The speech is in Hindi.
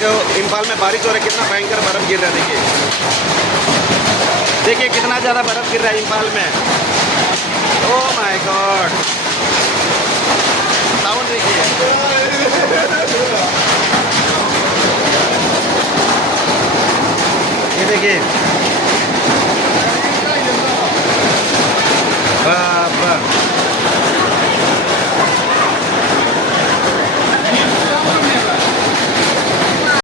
देखो इम्फाल में बारिश हो रही है, कितना भयंकर बर्फ गिर रहा है। देखिए देखिए कितना ज़्यादा बर्फ गिर रहा है इम्फाल में। ओह माय गॉड, साउंड देखिए। ये देखिए बाप